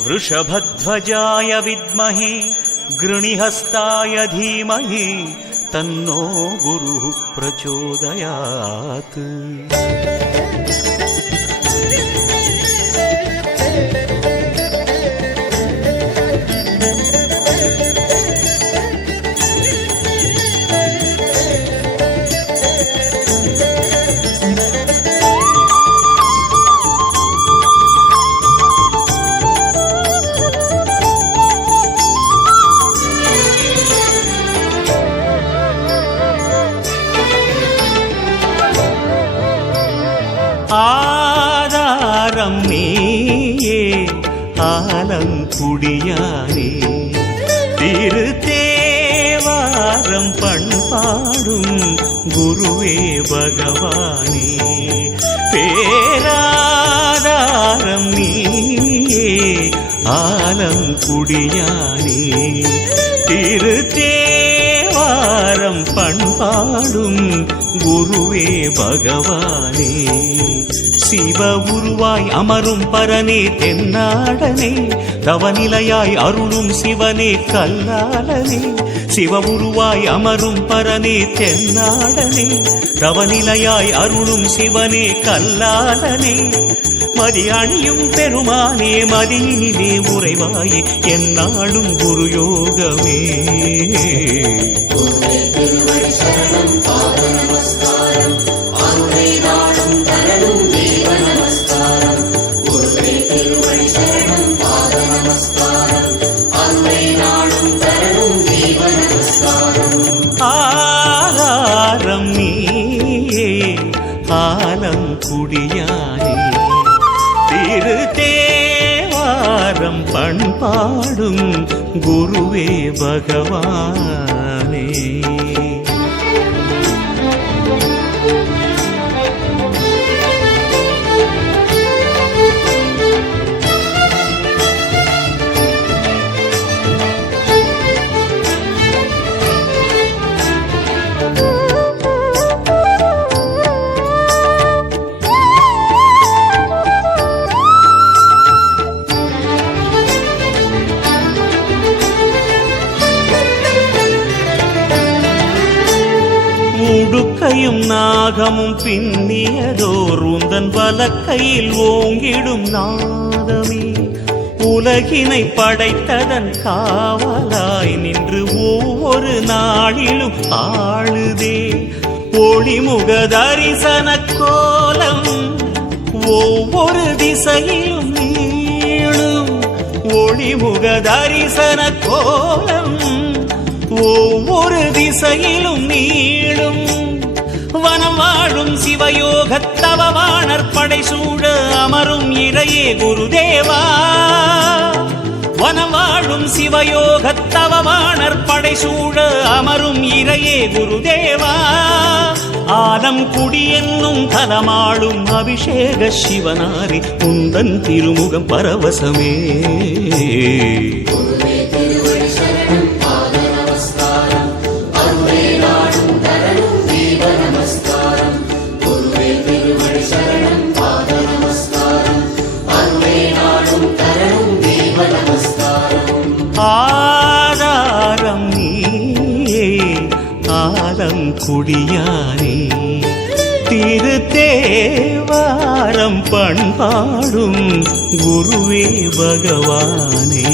वृषभध्वजाय विद्महे गृणिहस्ताय धीमहि तन्नो गुरुः प्रचोदयात्। ஆதாரம் நீயே ஆலங்குடியானே திருத்தேவாரம் பண்பாடும் குருவே பகவானே பேராதாரம் நீயே ஆலங்குடியானே திருத்தேவாரம் பண்பாடும் குருவே பகவானே சிவ உருவாய் அமரும் பரனே தென்னாடனே தவநிலையாய் அருளும் சிவனே கல்லாளனே சிவ உருவாய் அமரும் பரனே தென்னாடனே தவநிலையாய் அருளும் சிவனே கல்லாளனே மதி அணியும் பெருமானே மதியினிலே உறைவாயே என்னாலும் குரு யோகமே ஆதாரம் நீயே ஆலங்குடியானே திருத்தேவாரம் பண்பாடும் குருவே பகவானே உடுக்கையும் நாகமும் பின்னியதோர் உந்தன் வலக்கையில் ஓங்கிடும் நாதமே உலகினை படைத்ததன் காவலாய் நின்று ஒவ்வொரு நாளிலும் ஆளுதே ஒளிமுக தரிசன கோலம் ஒவ்வொரு திசையிலும் நீளும் ஒளிமுக தரிசன கோலம் ஒவ்வொரு திசையிலும் நீளும் வனம் வாழும் சிவயோகத்தவமானர் படை சூழ அமரும் இறையே குருதேவா வனம் வாழும் சிவயோகத்தவமானர் படை சூழ அமரும் இறையே குருதேவா ஆலம் குடி என்னும் தலமாளும் அபிஷேக சிவனாரி உந்தன் திருமுகம் பரவசமே ஆதாரம் நீயே ஆலங்குடியானே திருத்தேவாரம் பண்பாடும் குருவே பகவானே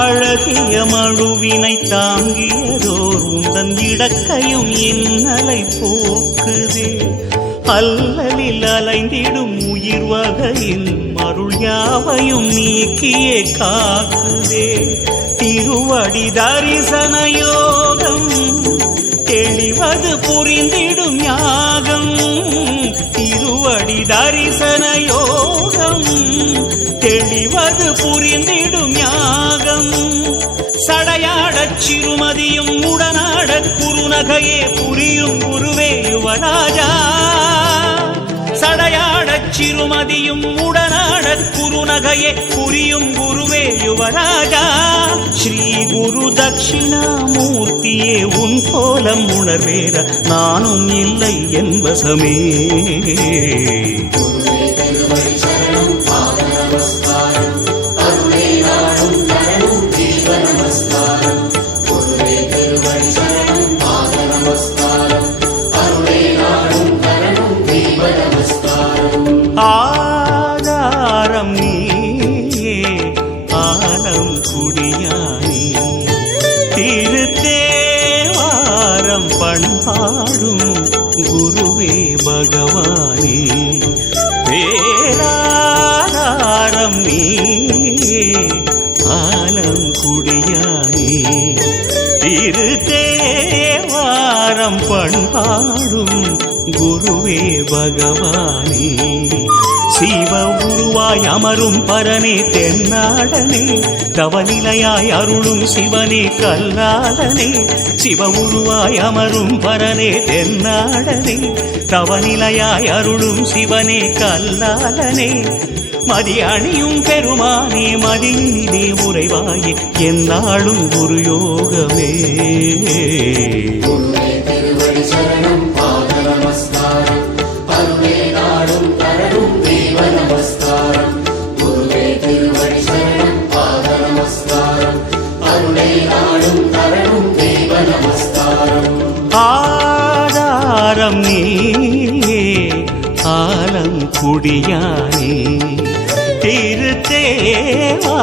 அழகிய மழுவினை தாங்கியதோர் உந்தன் இடக்கையும் இன்னலை போக்குதே அல்லலில் அலைந்திடும் உயிர் வகையின் அருள் யாவையும் நீக்கியே காக்குதே திருவடி தரிசன யோகம் தெளிவது புரிந்திடும் யாகம் திருவடி தரிசன யோகம் குறுநகையே புரியும் குருவே யுவராஜா சடையாடச் சிறுமதியும் உடனாடக் குறுநகையே புரியும் குருவே யுவராஜா ஸ்ரீ குரு தட்சிணாமூர்த்தியே உன் கோலம் உணர்வேற நானும் இல்லை என்பசமே ஆதாரம் நீயே ஆலம் குடியானே திருத்தேவாரம் பண்பாடும் குருவே பகவானே பேராதாரம் நீயே ஆலம் குடியானே திருத்தேவாரம் பண்பாடும் குருவே பகவானே சிவ உருவாய் அமரும் பரனே தென்னாடனே தவநிலையாய் அருளும் சிவனே கல்லாதனே சிவ உருவாய் அமரும் பரனே தென்னாடனே தவநிலையாய் அருளும் சிவனே கல்லாதனே மதி அணியும் பெருமானே மதியினிலே உறைவாயே என்னாலும் குரு யோகமே ஆதாரம் நீயே ஆலம் குடியானே திருத்தேவா